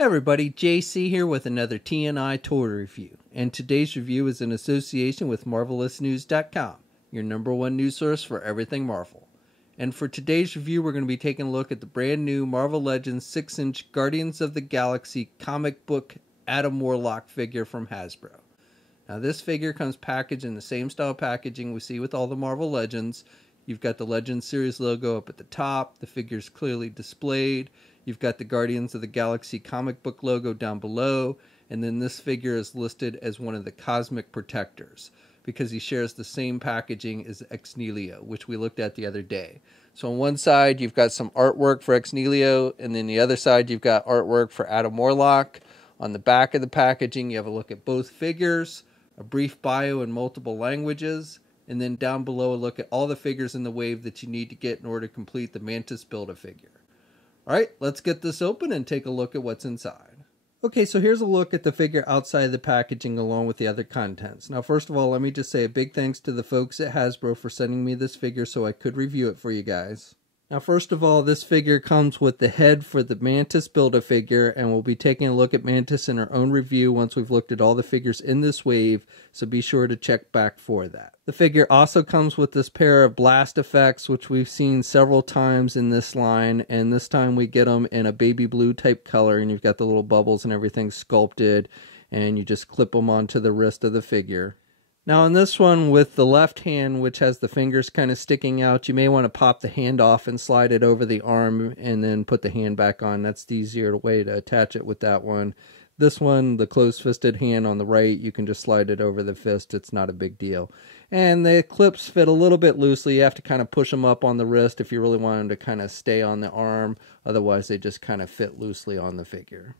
Hey everybody, JC here with another TNI toy review, and today's review is in association with MarvelousNews.com, your #1 news source for everything Marvel. And for today's review, we're going to be taking a look at the brand new Marvel Legends 6-inch Guardians of the Galaxy comic book Adam Warlock figure from Hasbro. Now this figure comes packaged in the same style packaging we see with all the Marvel Legends. You've got the Legends series logo up at the top, the figure's clearly displayed. You've got the Guardians of the Galaxy comic book logo down below, and then this figure is listed as one of the Cosmic Protectors because he shares the same packaging as Ex Nihilo, which we looked at the other day. So on one side you've got some artwork for Ex Nihilo, and then the other side you've got artwork for Adam Warlock. On the back of the packaging you have a look at both figures, a brief bio in multiple languages, and then down below a look at all the figures in the wave that you need to get in order to complete the Mantis Build-A-Figure. Alright, let's get this open and take a look at what's inside. Okay, so here's a look at the figure outside the packaging along with the other contents. Now first of all, let me just say a big thanks to the folks at Hasbro for sending me this figure so I could review it for you guys. Now first of all, this figure comes with the head for the Mantis Build-A-Figure, and we'll be taking a look at Mantis in our own review once we've looked at all the figures in this wave, so be sure to check back for that. The figure also comes with this pair of blast effects, which we've seen several times in this line, and this time we get them in a baby blue type color, and you've got the little bubbles and everything sculpted, and you just clip them onto the wrist of the figure. Now on this one with the left hand, which has the fingers kind of sticking out, you may want to pop the hand off and slide it over the arm and then put the hand back on. That's the easier way to attach it with that one. This one, the closed-fisted hand on the right, you can just slide it over the fist. It's not a big deal. And the clips fit a little bit loosely. You have to kind of push them up on the wrist if you really want them to kind of stay on the arm. Otherwise, they just kind of fit loosely on the figure.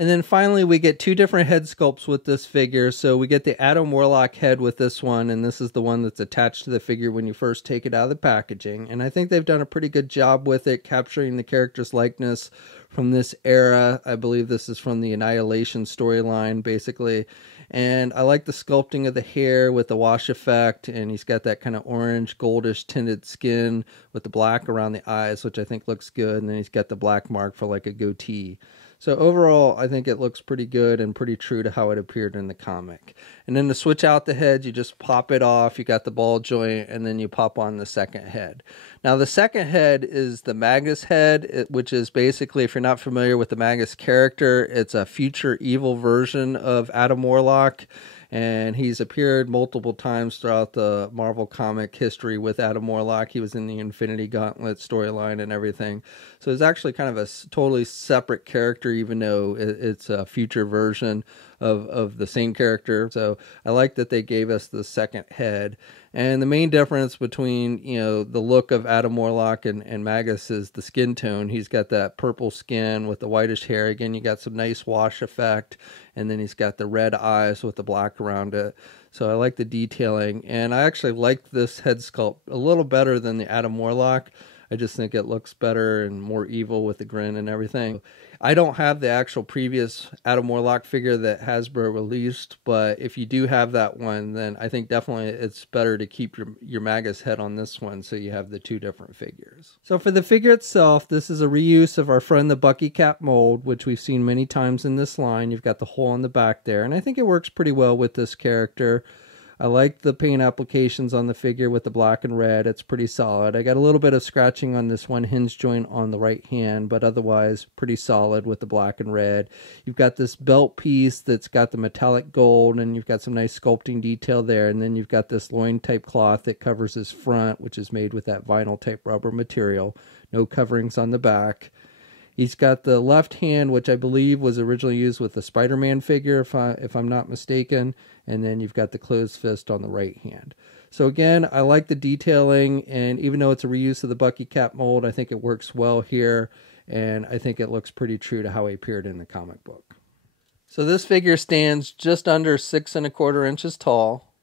And then finally we get two different head sculpts with this figure. So we get the Adam Warlock head with this one, and this is the one that's attached to the figure when you first take it out of the packaging. And I think they've done a pretty good job with it, capturing the character's likeness from this era. I believe this is from the Annihilation storyline, basically. And I like the sculpting of the hair with the wash effect, and he's got that kind of orange, goldish tinted skin with the black around the eyes, which I think looks good. And then he's got the black mark for like a goatee. So overall, I think it looks pretty good and pretty true to how it appeared in the comic. And then to switch out the head, you just pop it off. You got the ball joint, and then you pop on the second head. Now, the second head is the Magnus Head, which is basically, if you're not familiar with the Magus character, it's a future evil version of Adam Warlock. And he's appeared multiple times throughout the Marvel comic history with Adam Warlock. He was in the Infinity Gauntlet storyline and everything. So it's actually kind of a totally separate character, even though it's a future version of the same character. So I like that they gave us the second head. And the main difference between, you know, the look of Adam Warlock and Magus is the skin tone. He's got that purple skin with the whitish hair. Again, you got some nice wash effect. And then he's got the red eyes with the black around it. So I like the detailing. And I actually like this head sculpt a little better than the Adam Warlock. I just think it looks better and more evil with the grin and everything. I don't have the actual previous Adam Warlock figure that Hasbro released, but if you do have that one, then I think definitely it's better to keep your Magus head on this one so you have the two different figures. So for the figure itself, this is a reuse of our friend the Bucky Cap mold, which we've seen many times in this line. You've got the hole in the back there, and I think it works pretty well with this character. I like the paint applications on the figure with the black and red. It's pretty solid. I got a little bit of scratching on this one hinge joint on the right hand, but otherwise pretty solid with the black and red. You've got this belt piece that's got the metallic gold, and you've got some nice sculpting detail there. And then you've got this loin type cloth that covers his front, which is made with that vinyl type rubber material. No coverings on the back. He's got the left hand, which I believe was originally used with the Spider-Man figure, if I'm not mistaken. And then you've got the closed fist on the right hand. So again, I like the detailing, and even though it's a reuse of the Bucky Cap mold, I think it works well here, and I think it looks pretty true to how he appeared in the comic book. So this figure stands just under 6 1/4 inches tall.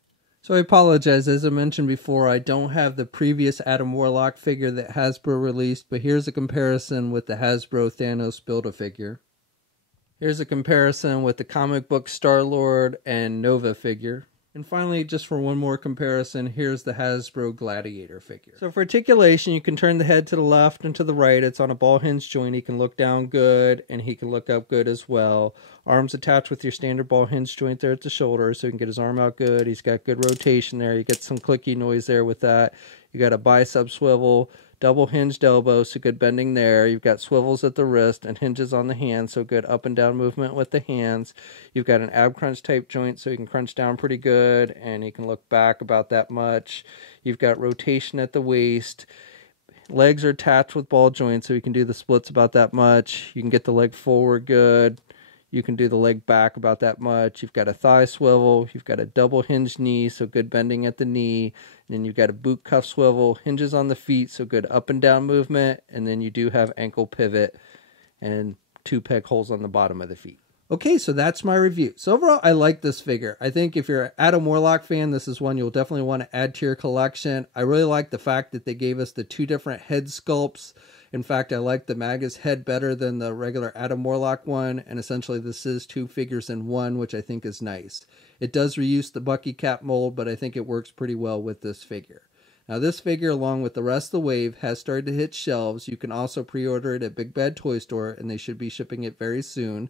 So I apologize, as I mentioned before, I don't have the previous Adam Warlock figure that Hasbro released, but here's a comparison with the Hasbro Thanos Build-A-Figure. Here's a comparison with the comic book Star-Lord and Nova figure. And finally, just for one more comparison, here's the Hasbro Gladiator figure. So for articulation, you can turn the head to the left and to the right. It's on a ball hinge joint. He can look down good, and he can look up good as well. Arms attached with your standard ball hinge joint there at the shoulder, so he can get his arm out good. He's got good rotation there. You get some clicky noise there with that. You got a bicep swivel, double hinged elbow, so good bending there. You've got swivels at the wrist and hinges on the hand, so good up and down movement with the hands. You've got an ab crunch type joint, so you can crunch down pretty good, and he can look back about that much. You've got rotation at the waist. Legs are attached with ball joints, so you can do the splits about that much. You can get the leg forward good. You can do the leg back about that much. You've got a thigh swivel. You've got a double hinged knee, so good bending at the knee. And then you've got a boot cuff swivel, hinges on the feet, so good up and down movement. And then you do have ankle pivot and 2 peg holes on the bottom of the feet. Okay, so that's my review. So overall, I like this figure. I think if you're an Adam Warlock fan, this is one you'll definitely want to add to your collection. I really like the fact that they gave us the 2 different head sculpts. In fact, I like the Magus Head better than the regular Adam Warlock one, and essentially this is 2 figures in one, which I think is nice. It does reuse the Bucky cap mold, but I think it works pretty well with this figure. Now this figure, along with the rest of the wave, has started to hit shelves. You can also pre-order it at Big Bad Toy Store, and they should be shipping it very soon.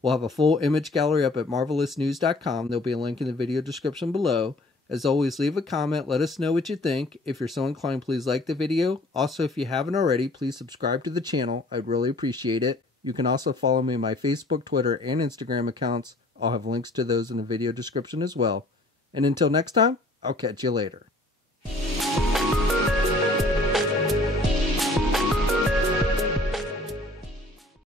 We'll have a full image gallery up at marvelousnews.com. There'll be a link in the video description below. As always, leave a comment. Let us know what you think. If you're so inclined, please like the video. Also, if you haven't already, please subscribe to the channel. I'd really appreciate it. You can also follow me on my Facebook, Twitter, and Instagram accounts. I'll have links to those in the video description as well. And until next time, I'll catch you later.